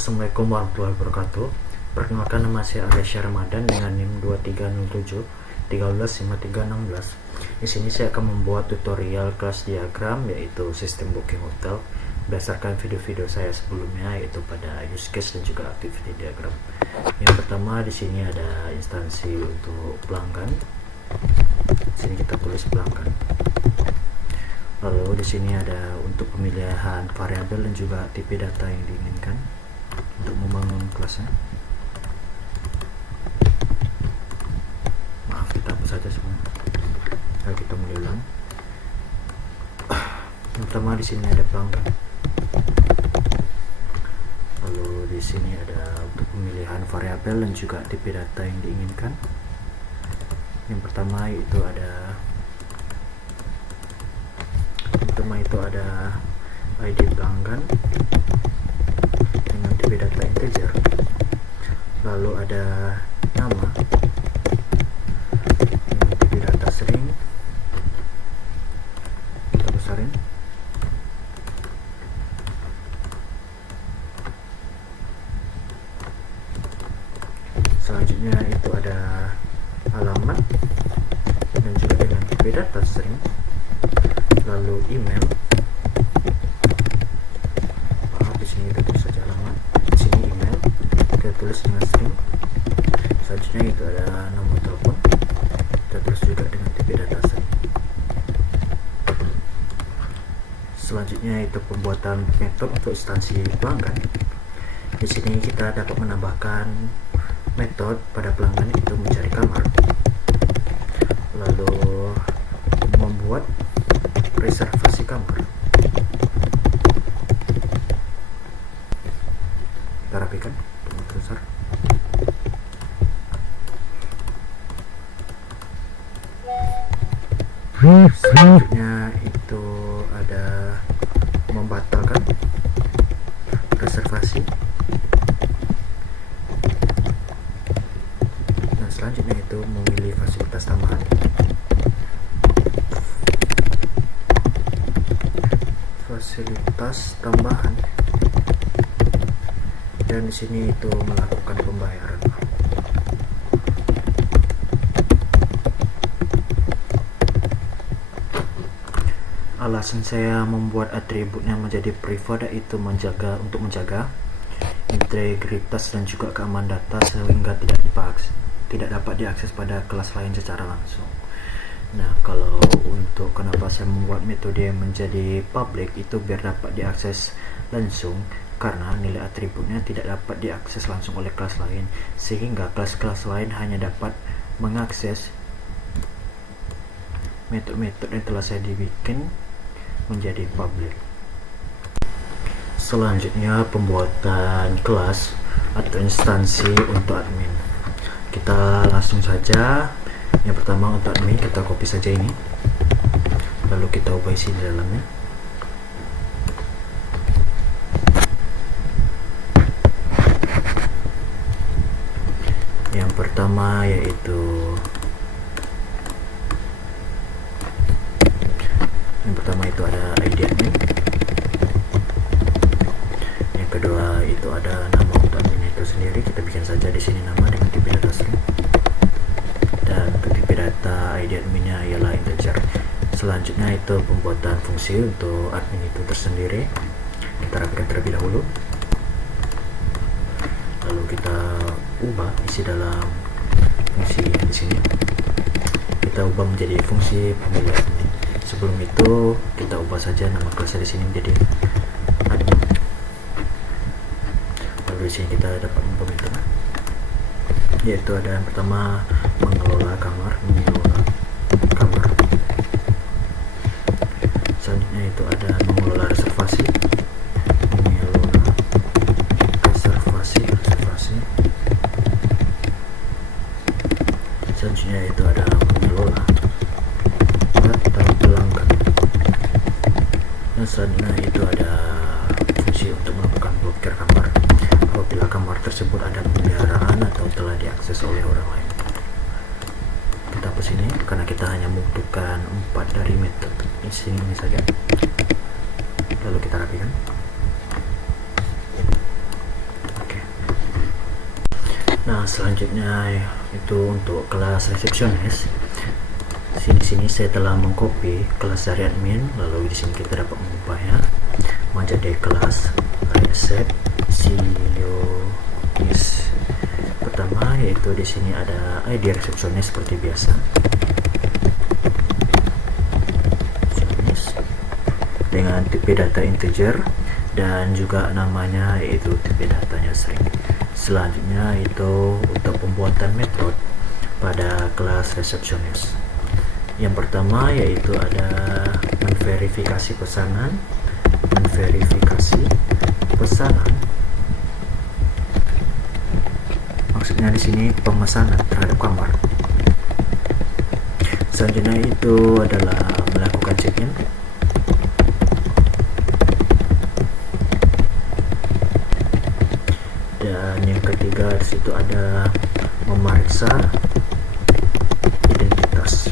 Assalamualaikum warahmatullahi wabarakatuh. Perkenalkan, nama saya Aresya Ramadan dengan NIM 2307 135316. Di sini saya akan membuat tutorial kelas diagram, yaitu sistem booking hotel, berdasarkan video-video saya sebelumnya, yaitu pada use case dan juga activity diagram. Yang pertama, di sini ada instansi untuk pelanggan. Di sini kita tulis pelanggan. Lalu di sini ada untuk pemilihan variabel dan juga tipe data yang diinginkan untuk membangun kelasnya. Maaf, kita hapus saja semua. Lalu kita mulai ulang. Yang pertama di sini ada pelanggan. Lalu di sini ada untuk pemilihan variabel dan juga tipe data yang diinginkan. Yang pertama itu ada ID pelanggan dengan tipe data integer. Lalu ada nama dengan tipe data string. Kita besarin. Selanjutnya itu ada alamat dan juga dengan tipe data string. Lalu email. Di sini kita tulis saja alamat, di sini email, kita tulis dengan string. Selanjutnya itu ada nomor telepon, kita tulis juga dengan tipe data string. Selanjutnya itu pembuatan metode untuk instansi pelanggan. Di sini kita dapat menambahkan metode pada pelanggan, itu mencari kamar, lalu membuat reservasi kamar. Kita rapikan untuk besar. Selanjutnya itu ada membatalkan reservasi. Nah, selanjutnya itu memilih fasilitas tambahan. Fasilitas tambahan, dan di sini itu melakukan pembayaran. Alasan saya membuat atributnya menjadi private itu untuk menjaga integritas dan juga keamanan data, sehingga tidak dapat diakses pada kelas lain secara langsung. Nah, kalau untuk kenapa saya membuat metode menjadi public, itu biar dapat diakses langsung, karena nilai atributnya tidak dapat diakses langsung oleh kelas lain, sehingga kelas-kelas lain hanya dapat mengakses metode-metode yang telah saya dibikin menjadi public. Selanjutnya pembuatan kelas atau instansi untuk admin. Kita langsung saja. Yang pertama, untuk admin kita copy saja ini, lalu kita ubah isi di dalamnya. Yang pertama yaitu itu ada ID admin. Yang kedua itu ada nama untuk admin itu sendiri, kita bikin saja di sini nama dengan tipe data string. Dan untuk tipe data ID adminnya ialah integer. Selanjutnya itu pembuatan fungsi untuk admin itu tersendiri. Kita rapikan terlebih dahulu, lalu kita ubah isi dalam fungsi di sini. Kita ubah menjadi fungsi pemilih admin. Sebelum itu kita ubah saja nama kelasnya di sini menjadi admin. Lalu di sini kita dapat ubah metode, yaitu ada yang pertama mengelola kamar. Selanjutnya itu ada mengelola reservasi. Selanjutnya itu ada mengelola data pelanggan. Dan selanjutnya itu ada fungsi untuk melakukan blokir kamar apabila kamar tersebut ada pemeliharaan atau telah diakses oleh orang lain. Kita hapus ini karena kita hanya membutuhkan 4 dari metode ini saja. Lalu kita rapikan. Selanjutnya itu untuk kelas resepsionis. Di sini saya telah mengcopy kelas dari admin, lalu di sini kita dapat mengubahnya menjadi kelas resepsionis. Pertama yaitu di sini ada ID resepsionis seperti biasa. Dengan tipe data integer dan juga namanya yaitu tipe datanya string. Selanjutnya itu untuk pembuatan metode pada kelas resepsionis. Yang pertama yaitu ada memverifikasi pesanan. Maksudnya di sini pemesanan terhadap kamar. Selanjutnya itu adalah melakukan check-in. Dan yang ketiga di situ ada memeriksa identitas.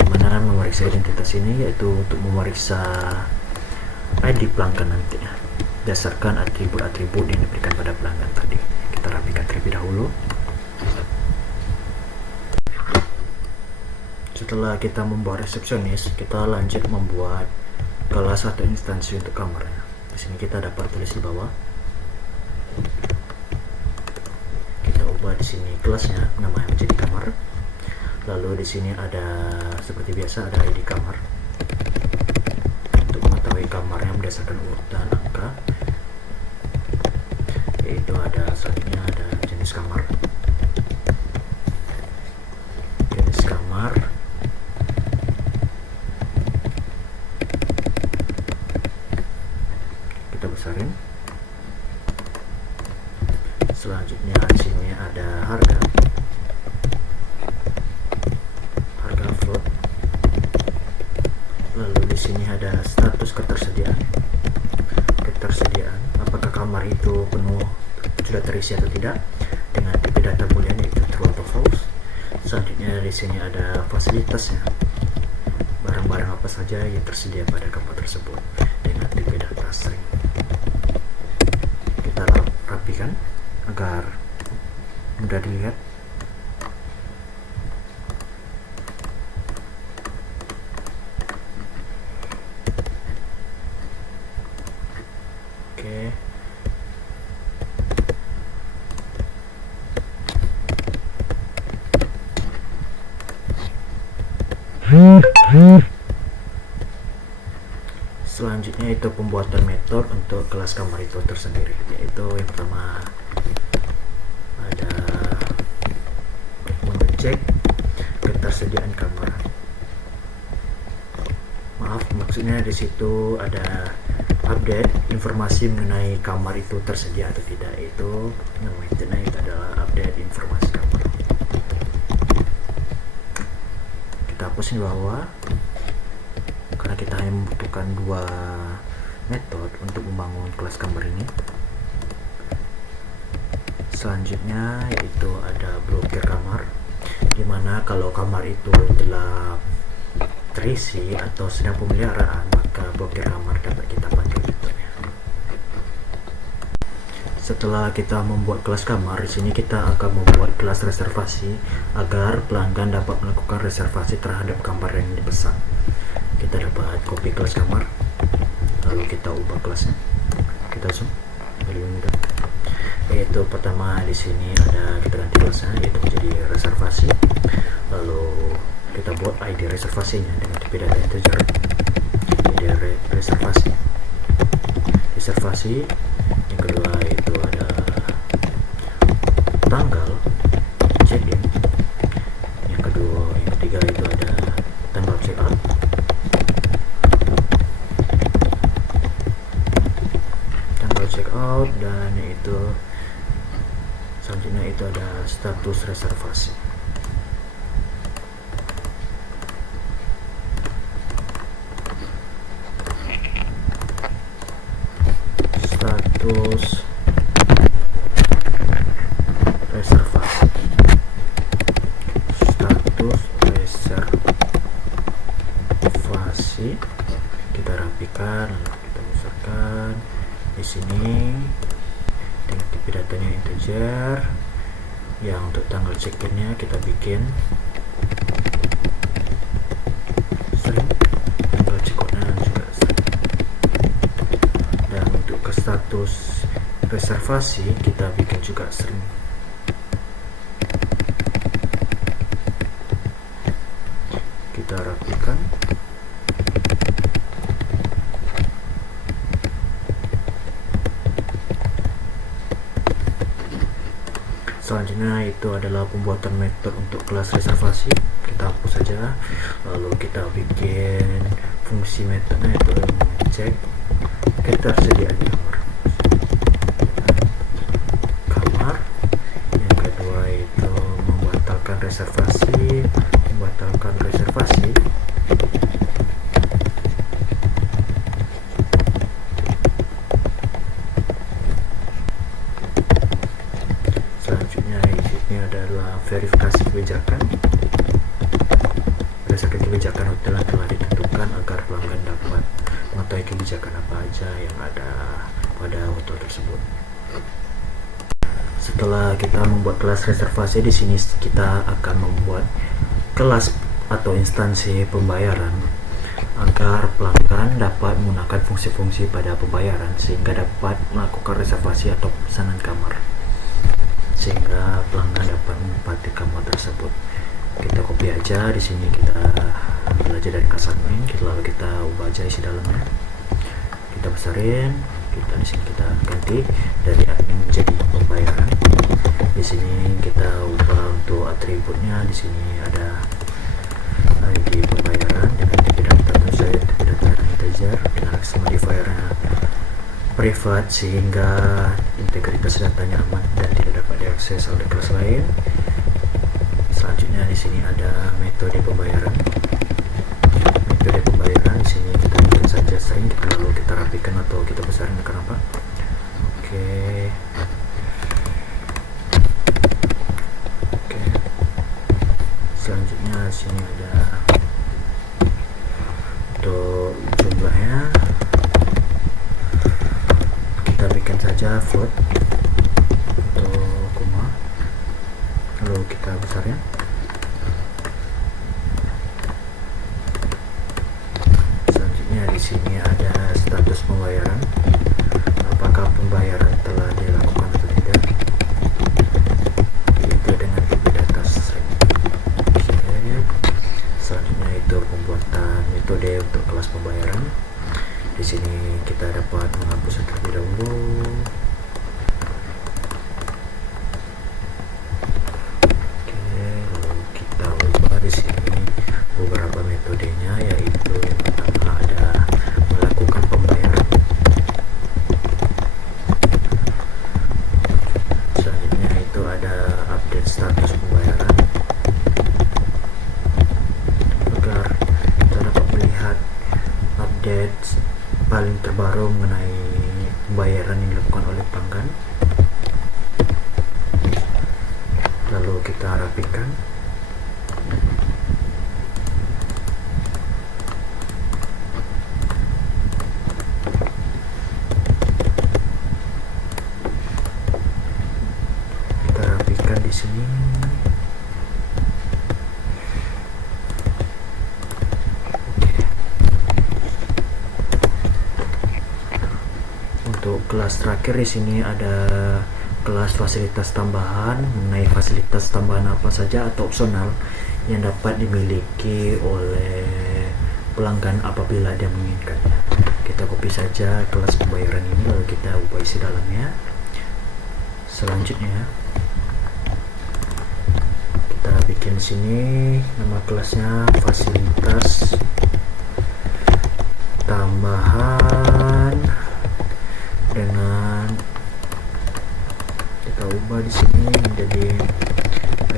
Dimana memeriksa identitas ini yaitu untuk memeriksa ID pelanggan nanti berdasarkan atribut-atribut yang diberikan pada pelanggan tadi. Kita rapikan terlebih dahulu. Setelah kita membuat resepsionis, kita lanjut membuat kelas atau instansi untuk kamarnya. Di sini kita dapat tulis di bawah. Kita ubah di sini kelasnya namanya menjadi kamar. Lalu di sini ada seperti biasa ada ID kamar. Untuk mengetahui kamar yang berdasarkan urutan angka, yaitu ada selanjutnya ada jenis kamar. Kita besarin. Selanjutnya di sini ada harga float. Lalu di sini ada status ketersediaan. Apakah kamar itu penuh, sudah terisi atau tidak, dengan tipe data boolean yaitu true atau false. Selanjutnya di sini ada fasilitasnya, barang-barang apa saja yang tersedia pada kamar tersebut dengan tipe data string. Kita rapikan agar mudah dilihat. Oke. Selanjutnya itu pembuatan metode untuk kelas kamar itu tersendiri, yaitu yang pertama ada mengecek ketersediaan kamar. Maksudnya di situ ada update informasi mengenai kamar itu tersedia atau tidak, itu nama metodenya itu adalah update informasi kamar. Kita hapus di bawah karena kita hanya membutuhkan dua metode untuk membangun kelas kamar ini. Selanjutnya yaitu ada blokir kamar, dimana kalau kamar itu telah terisi atau sedang pemeliharaan, maka blokir kamar dapat kita panggil metodenya. Setelah kita membuat kelas kamar, di sini kita akan membuat kelas reservasi agar pelanggan dapat melakukan reservasi terhadap kamar yang dipesan. Kita dapat copy kelas kamar, lalu kita ubah kelasnya. Kita zoom lebih mudah. Yaitu pertama di sini ada kita ganti kelasnya yaitu menjadi reservasi. Lalu kita buat ID reservasinya dengan tipe data integer. ID reservasi. Yang kedua itu ada tanggal check-in. Yang ketiga itu ada tanggal check-out. Dan itu selanjutnya itu ada status reservasi. Kita rapikan, lalu kita besarkan di sini dengan tipe datanya integer. Yang untuk tanggal check-innya kita bikin string, tanggal check-outnya juga string. Dan untuk ke status reservasi kita bikin juga string. Kita rapikan. Selanjutnya itu adalah pembuatan metode untuk kelas reservasi. Kita hapus saja. Lalu kita bikin fungsi metodenya itu mengecek ketersediaan kamar. Yang kedua itu membatalkan reservasi. Selanjutnya ini adalah verifikasi kebijakan. Berdasarkan kebijakan hotel yang telah ditentukan agar pelanggan dapat mengetahui kebijakan apa aja yang ada pada hotel tersebut. Setelah kita membuat kelas reservasi, di sini kita akan membuat kelas atau instansi pembayaran agar pelanggan dapat menggunakan fungsi-fungsi pada pembayaran sehingga dapat melakukan reservasi atau pesanan kamar, sehingga pelanggan dapat menempati kamar tersebut. Kita copy aja di sini, kita belajar dari kelas admin, lalu kita ubah aja isi dalamnya. Kita besarin, kita di sini kita ganti dari admin menjadi pembayaran. Di sini kita ubah untuk atributnya. Di sini ada ID pembayaran dengan tipe data, tentu saja tipe data integer dengan access modifiernya privat sehingga integritas datanya aman dan tidak dapat diakses oleh kelas lain. Selanjutnya di sini ada metode pembayaran. Metode pembayaran di sini kita bikin saja string, lalu kita rapikan atau kita besarin. Kenapa? Oke. Selanjutnya di sini ada untuk jumlahnya, kita bikin saja float untuk koma, lalu kita besarnya. Selanjutnya di sini ada status pembayaran, apakah pembayaran telah dilakukan atau tidak, itu dengan tipe data string. Selanjutnya itu pembuatan metode untuk kelas pembayaran. Di sini kita dapat menghapus terlebih dahulu. Oke, lalu kita ubah di sini beberapa metodenya, yaitu yang pertama ada melakukan pembayaran. Selanjutnya itu ada update status pembayaran agar kita dapat melihat update paling terbaru mengenai pembayaran yang dilakukan oleh pelanggan. Lalu kita rapikan. Kita rapikan di sini. Untuk kelas terakhir di sini ada kelas fasilitas tambahan, mengenai fasilitas tambahan apa saja atau opsional yang dapat dimiliki oleh pelanggan apabila dia menginginkannya. Kita copy saja kelas pembayaran ini, lalu kita ubah isi dalamnya. Selanjutnya kita bikin sini nama kelasnya fasilitas tambahan, dengan kita ubah di sini menjadi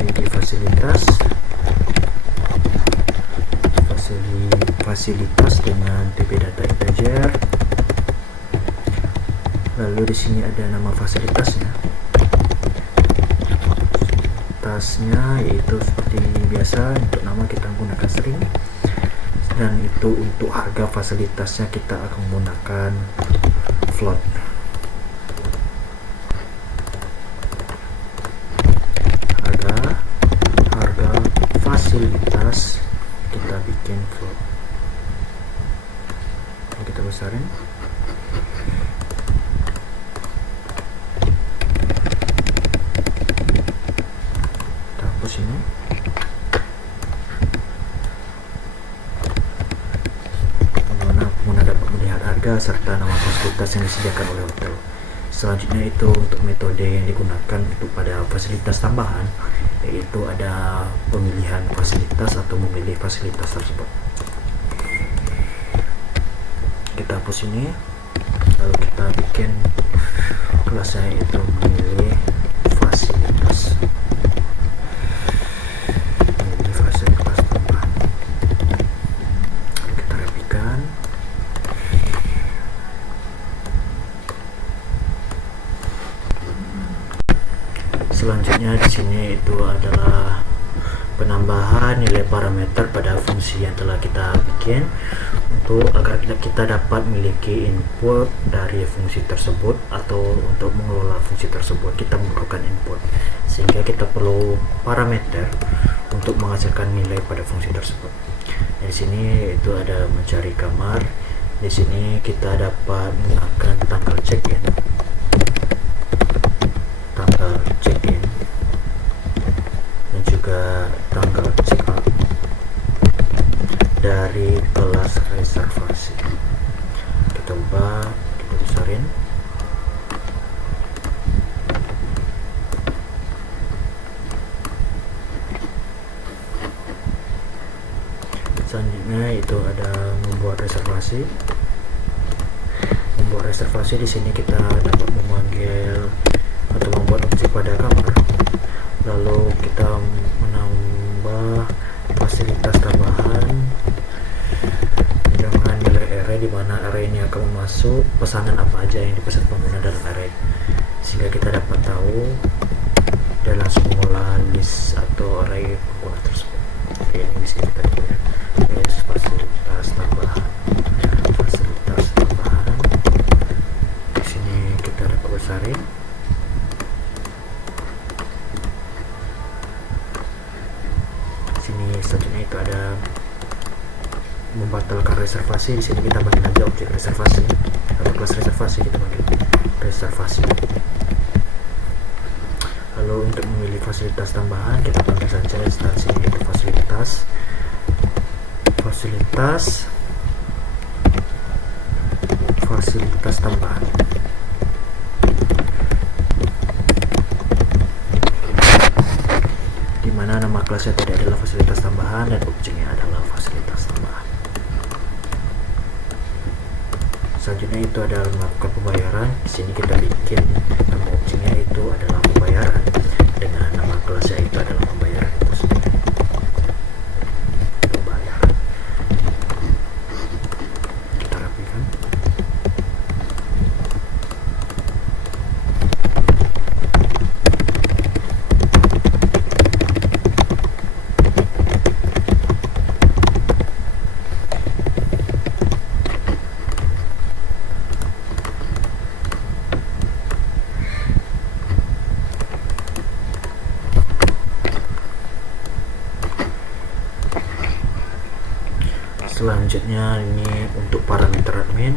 ID fasilitas dengan tipe data integer. Lalu di sini ada nama fasilitasnya. Yaitu seperti biasa, untuk nama kita menggunakan string, dan itu untuk harga fasilitasnya kita akan menggunakan float. besarin. Kita hapus ini. Pengguna dapat melihat harga serta nama fasilitas yang disediakan oleh hotel. Selanjutnya itu untuk metode yang digunakan untuk pada fasilitas tambahan, yaitu ada pemilihan fasilitas atau memilih fasilitas tersebut. Kita hapus ini, lalu kita bikin kelasnya itu memilih fasilitas tambahan. Kita rapikan. Selanjutnya di sini itu adalah penambahan nilai parameter pada fungsi yang telah kita bikin untuk agar kita dapat memiliki input dari fungsi tersebut, atau untuk mengelola fungsi tersebut kita memerlukan input, sehingga kita perlu parameter untuk menghasilkan nilai pada fungsi tersebut. Di sini itu ada mencari kamar. Di sini kita dapat menggunakan tanggal check-in, dan juga tanggal check out dari kelas reservasi. Kita ubah, kita besarin. Selanjutnya itu ada membuat reservasi. Di sini kita dapat memanggil atau membuat objek pada kamar, lalu kita menambah fasilitas tambahan dengan nilai array, di mana array ini akan memasuk pesanan apa aja yang dipesan pengguna dalam array, sehingga kita dapat tahu dan langsung mengolah list atau array pengguna tersebut. Oke, ini di sini kita lihat fasilitas tambahan. Di sini kita dapat besarin. Selanjutnya itu ada membatalkan reservasi. Di sini kita panggil aja objek reservasi atau kelas reservasi, kita panggil reservasi. Lalu untuk memilih fasilitas tambahan kita panggil saja instansi itu fasilitas tambahan. Mana nama kelasnya tidak adalah fasilitas tambahan dan objeknya adalah fasilitas tambahan. Selanjutnya itu adalah melakukan pembayaran. Di sini kita bikin nama objeknya itu adalah pembayaran dengan nama kelasnya itu adalah pembayaran itu sendiri. Pembayaran. Kita rapikan. Selanjutnya ini untuk parameter admin,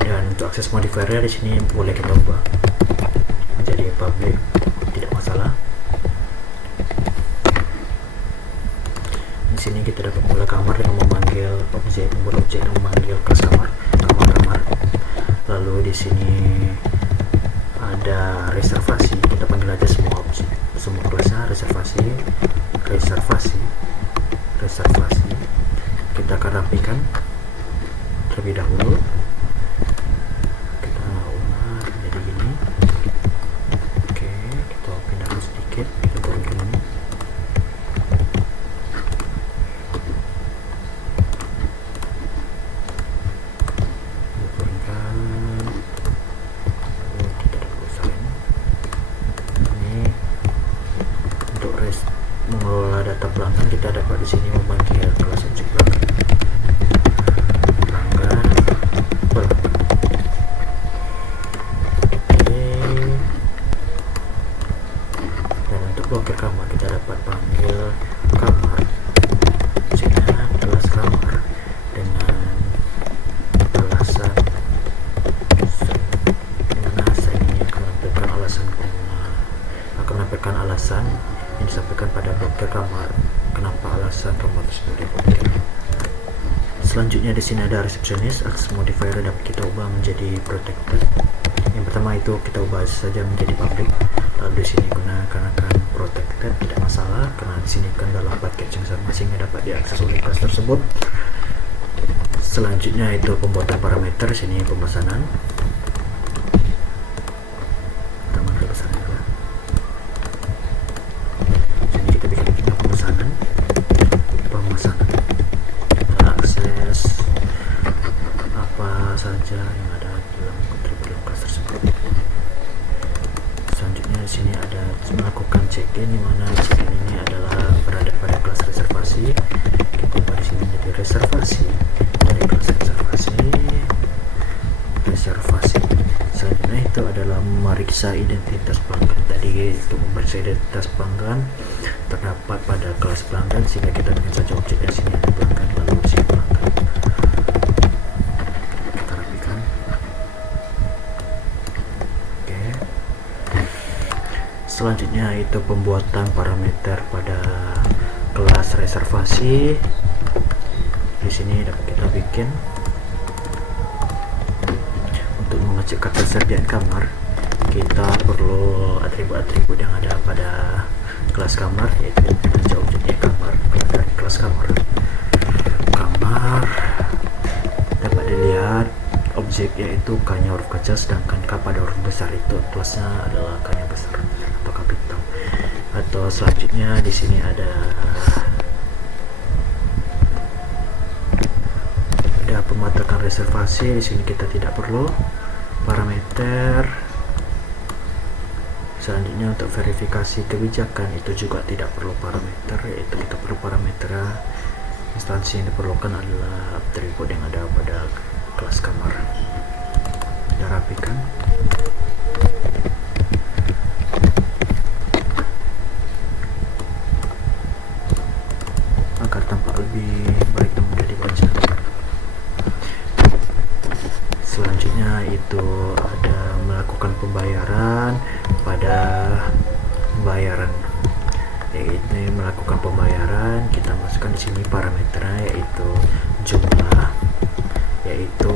dan untuk akses modifier di sini boleh kita ubah menjadi public, tidak masalah. Di sini kita dapat memulai kamar dengan memanggil membuat objek yang memanggil kelas kamar. Lalu di sini ada reservasi, kita panggil aja semua kelasnya reservasi. Kita akan rapikan terlebih dahulu. Kita ulang jadi gini. Oke, kita pindah sedikit, kita turunkan ini. Turunkan. Kita dapat usahain. Ini untuk mengelola data pelanggan, kita dapat di sini memanggil kelas objek pelanggan. Blokir kamar, kita dapat panggil kamar, objeknya kelas kamar dengan alasan alasan yang disampaikan pada blokir kamar, kenapa alasan kamar tersebut diblokir. Selanjutnya di sini ada resepsionis. Access modifier dapat kita ubah menjadi protected. Yang pertama itu kita ubah saja menjadi public. Lalu di sini gunakan akan protected, tidak masalah karena di sini kan dalam paket yang sama sehingga dapat diakses oleh kelas tersebut. Selanjutnya itu pembuatan parameter. Sini pemesanan. Pertama kita pesan juga. Sini kita bikin pemesanan. Kita akses apa saja yang ada dalam atribut kelas tersebut. Selanjutnya di sini ada melakukan check-in, di mana check-in ini adalah berada pada kelas reservasi. Kita ubah di sini menjadi reservasi. Dari kelas reservasi. Selanjutnya itu adalah memeriksa identitas pelanggan. Tadi untuk memeriksa identitas pelanggan terdapat pada kelas pelanggan, sehingga kita bikin saja objeknya. Sini ada pelanggan, lalu di sini pelanggan. Kita rapikan. Oke. Selanjutnya itu pembuatan parameter pada kelas reservasi. Di sini dapat kita bikin untuk mengecek ketersediaan kamar. Kita perlu atribut-atribut yang ada pada kelas kamar, yaitu dengan objeknya kamar. Dari kelas kamar dapat dilihat objek yaitu K-nya huruf kecil, sedangkan K pada huruf besar itu kelasnya adalah K-nya besar atau kapital. Atau selanjutnya di sini ada pematakan reservasi. Di sini kita tidak perlu parameter. Selanjutnya untuk verifikasi kebijakan itu juga tidak perlu parameter, yaitu kita perlu parameter. Instansi yang diperlukan adalah atribut yang ada pada kelas kamar. Kita rapikan. Agar tampak lebih baik dan mudah dibaca. Selanjutnya itu ada melakukan pembayaran pada pembayaran, yaitu melakukan pembayaran. Kita masukkan di sini parameternya yaitu jumlah, yaitu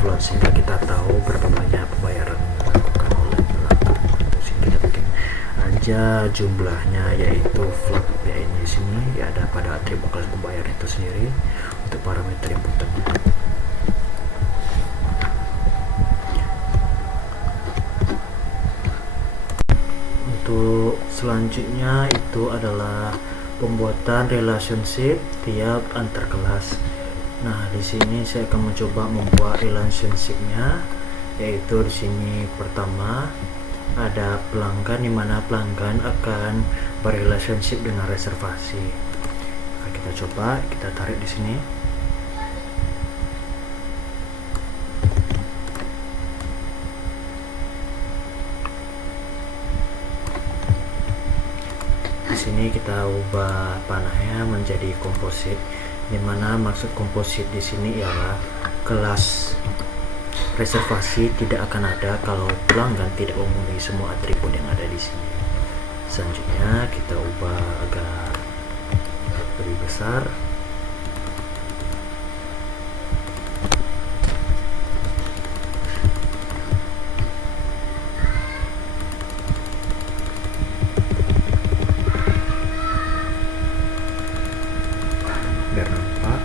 float, sehingga kita tahu berapa banyak pembayaran dilakukan oleh pelanggan. Di sini kita bikin aja jumlahnya yaitu float, ya ini di sini ya ada pada atribut kelas pembayaran itu sendiri untuk parameter inputnya. Selanjutnya itu adalah pembuatan relationship tiap antar kelas. Nah, di sini saya akan mencoba membuat relationship-nya, yaitu di sini pertama ada pelanggan, di mana pelanggan akan berrelationship dengan reservasi. Nah, kita coba, kita tarik di sini. Sini kita ubah panahnya menjadi komposit, dimana maksud komposit di sini ialah kelas reservasi tidak akan ada kalau pelanggan tidak memenuhi semua atribut yang ada di sini. Selanjutnya kita ubah agak lebih besar. Biar nampak.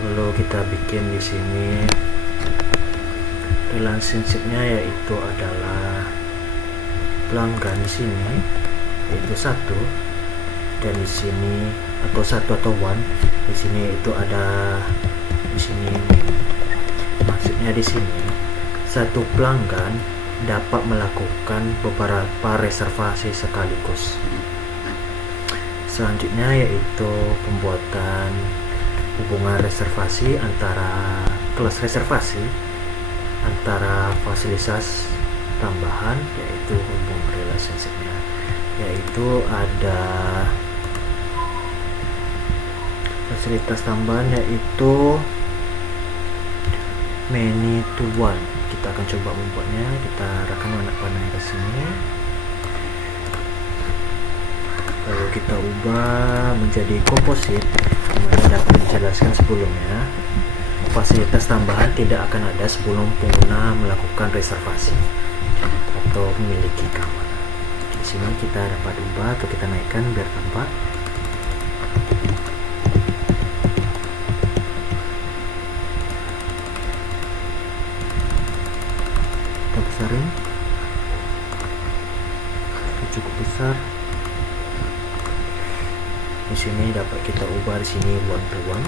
Lalu kita bikin di sini relationship-nya, yaitu adalah pelanggan di sini yaitu satu, dan di sini atau satu atau one. Di sini itu ada di sini. Maksudnya di sini satu pelanggan dapat melakukan beberapa reservasi sekaligus. Selanjutnya yaitu pembuatan hubungan reservasi antara kelas reservasi antara fasilitas tambahan, yaitu hubungan relationship-nya, yaitu ada fasilitas tambahan yaitu many to one. Kita akan coba membuatnya. Kita arahkan anak panah ke sini, lalu kita ubah menjadi komposit. Dimana dapat dijelaskan sebelumnya, fasilitas tambahan tidak akan ada sebelum pengguna melakukan reservasi atau memiliki kamar. Di sini kita dapat ubah atau kita naikkan biar tampak. Kita besarin, itu cukup besar. Di sini dapat kita ubah di sini one to one.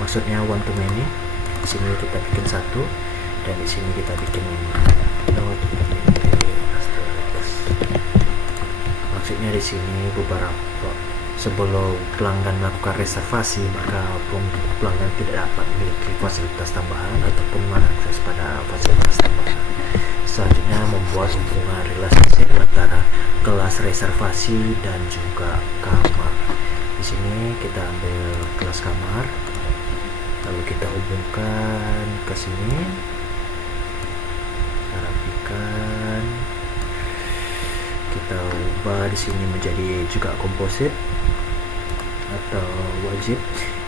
Maksudnya one to many. Di sini kita bikin satu dan di sini kita bikin 5. Maksudnya di sini beberapa sebelum pelanggan melakukan reservasi, maka pelanggan tidak dapat memiliki fasilitas tambahan ataupun mengakses pada fasilitas tambahan. Selanjutnya membuat hubungan relasi antara kelas reservasi dan juga kamar. Di sini kita ambil kelas kamar, lalu kita hubungkan ke sini, kita rapikan, kita ubah di sini menjadi juga komposit atau wajib,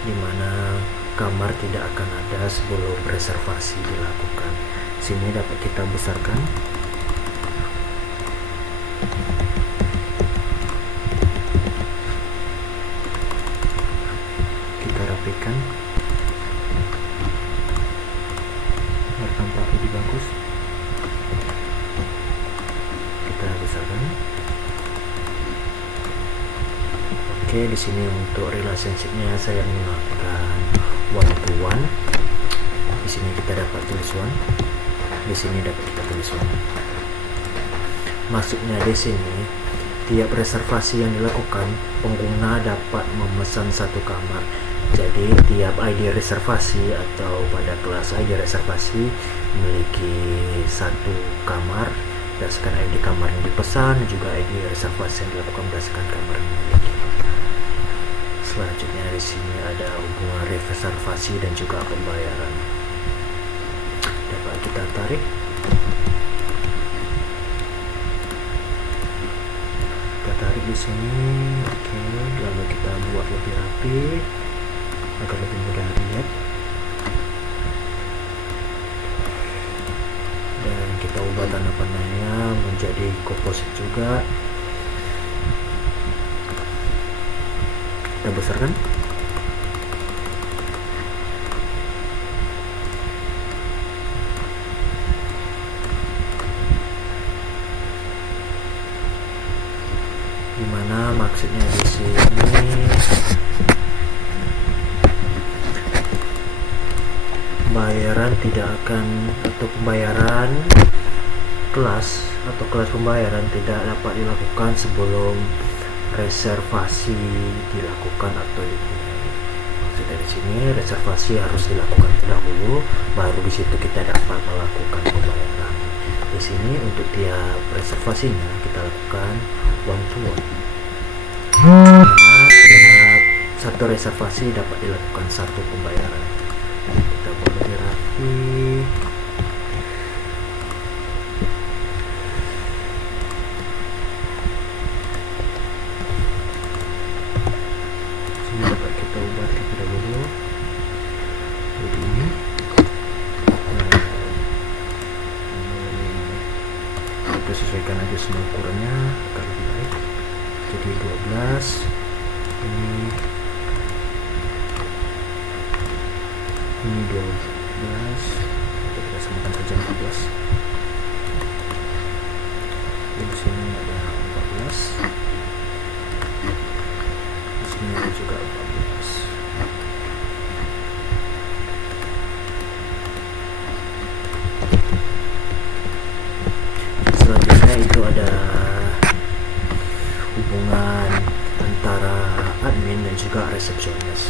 di mana kamar tidak akan ada sebelum reservasi dilakukan. Sini dapat kita besarkan. Kita rapikan biar tampak lebih bagus. Kita besarkan. Oke, di sini untuk relationship-nya saya menggunakan one to one. Di sini kita dapat tulis one. Di sini dapat kita tulis one. Maksudnya di sini tiap reservasi yang dilakukan, pengguna dapat memesan satu kamar. Jadi tiap ID reservasi atau pada kelas ID reservasi memiliki satu kamar berdasarkan ID kamar yang dipesan, juga ID reservasi yang dilakukan berdasarkan kamar yang dimiliki. Selanjutnya di sini ada hubungan reservasi dan juga pembayaran. Dapat kita tarik. Kita tarik di sini. Oke, lalu kita buat lebih rapi agar lebih mudah dilihat. Dan kita ubah tanda panahnya menjadi komposit juga. Kita besarkan. Dimana maksudnya di sini pembayaran tidak akan, atau pembayaran kelas atau kelas pembayaran tidak dapat dilakukan sebelum reservasi dilakukan atau dimulai. Maksud dari sini reservasi harus dilakukan terdahulu, baru di situ kita dapat melakukan pembayaran. Di sini untuk tiap reservasinya kita lakukan one to one. Karena tiap satu reservasi dapat dilakukan satu pembayaran. Kita buat lebih rapi. Kita ubah terlebih dahulu jadi ini. Kita sesuaikan aja semua ukurannya agar lebih baik. Jadi 12 ini 12, kita samakan saja 14. Di sini ada 14. Di sini ada juga 14. Selanjutnya itu ada hubungan antara admin dan juga resepsionis,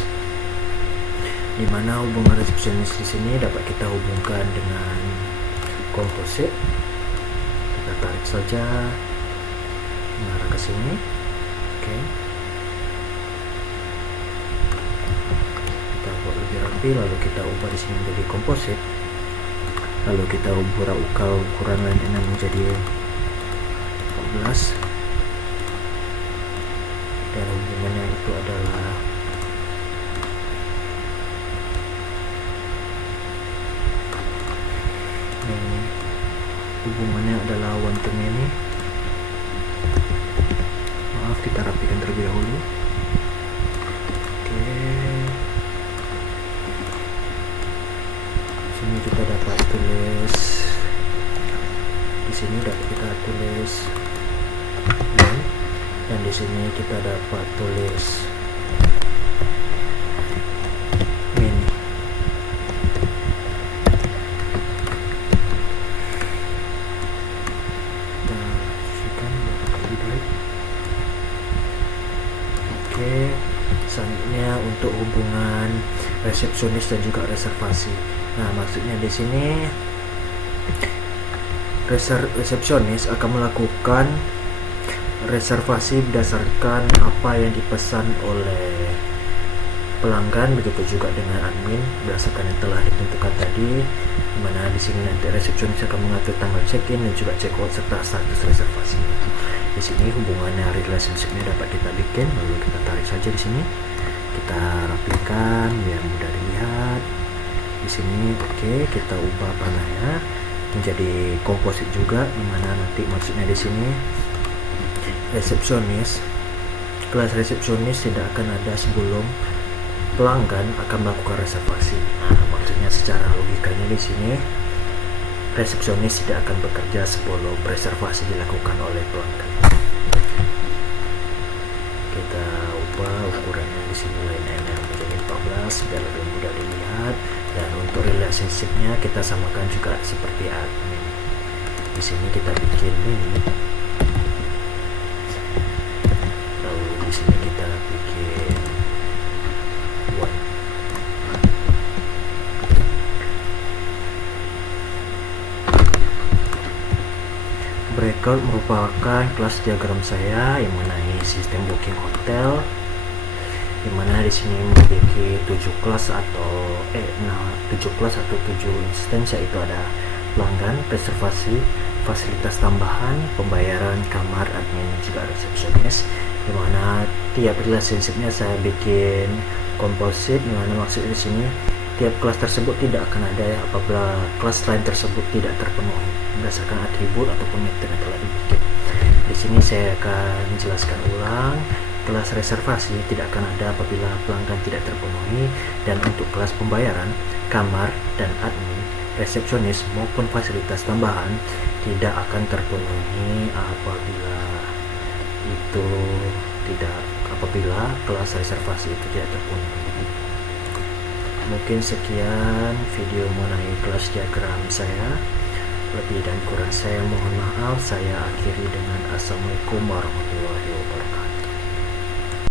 di mana hubungan resepsionis di sini dapat kita hubungkan dengan komposit. Kita tarik saja mengarah ke sini. Oke. Kita buat lebih rapi. rapi, lalu kita ubah di sini menjadi komposit, lalu kita ubah ukuran line 6 menjadi 14, dan hubungannya itu adalah ini, hubungannya adalah one to many. Maaf, kita rapikan terlebih dahulu. Oke, sini kita dapat tulis, di sini dapat kita tulis main, dan di sini kita dapat tulis min. Oke, selanjutnya untuk hubungan resepsionis dan juga reservasi. Nah, maksudnya di sini resepsionis akan melakukan reservasi berdasarkan apa yang dipesan oleh pelanggan, begitu juga dengan admin berdasarkan yang telah ditentukan tadi, di mana di sini nanti resepsionis akan mengatur tanggal check-in dan juga check-out serta status reservasi. Di sini hubungannya relationship-nya dapat kita bikin, lalu kita tarik saja di sini, kita rapikan biar mudah dilihat. Di sini oke, kita ubah panahnya menjadi komposit juga, di mana nanti maksudnya di sini resepsionis, kelas resepsionis tidak akan ada sebelum pelanggan akan melakukan reservasi. Nah, maksudnya secara logikanya di sini resepsionis tidak akan bekerja sebelum reservasi dilakukan oleh pelanggan. Kita ubah ukurannya di sini line NL menjadi 14 biar lebih mudah dilihat, dan untuk relationship-nya kita samakan juga seperti admin. Di sini kita bikin ini, lalu di sini kita bikin one. Breakout merupakan kelas diagram saya yang mengenai sistem booking hotel, di mana di sini memiliki 7 kelas atau 7 kelas atau 7 instance, yaitu ada pelanggan, reservasi, fasilitas tambahan, pembayaran, kamar, admin, juga resepsionis, di mana tiap relationship-nya saya bikin komposit, di mana maksudnya di sini tiap kelas tersebut tidak akan ada apabila kelas lain tersebut tidak terpenuhi berdasarkan atribut ataupun metode yang telah dibikin. Di sini saya akan menjelaskan ulang. Kelas reservasi tidak akan ada apabila pelanggan tidak terpenuhi, dan untuk kelas pembayaran, kamar, dan admin, resepsionis maupun fasilitas tambahan tidak akan terpenuhi apabila kelas reservasi itu tidak terpenuhi. Mungkin sekian video mengenai kelas diagram saya. Lebih dan kurang saya mohon maaf. Saya akhiri dengan assalamualaikum warahmatullahi wabarakatuh.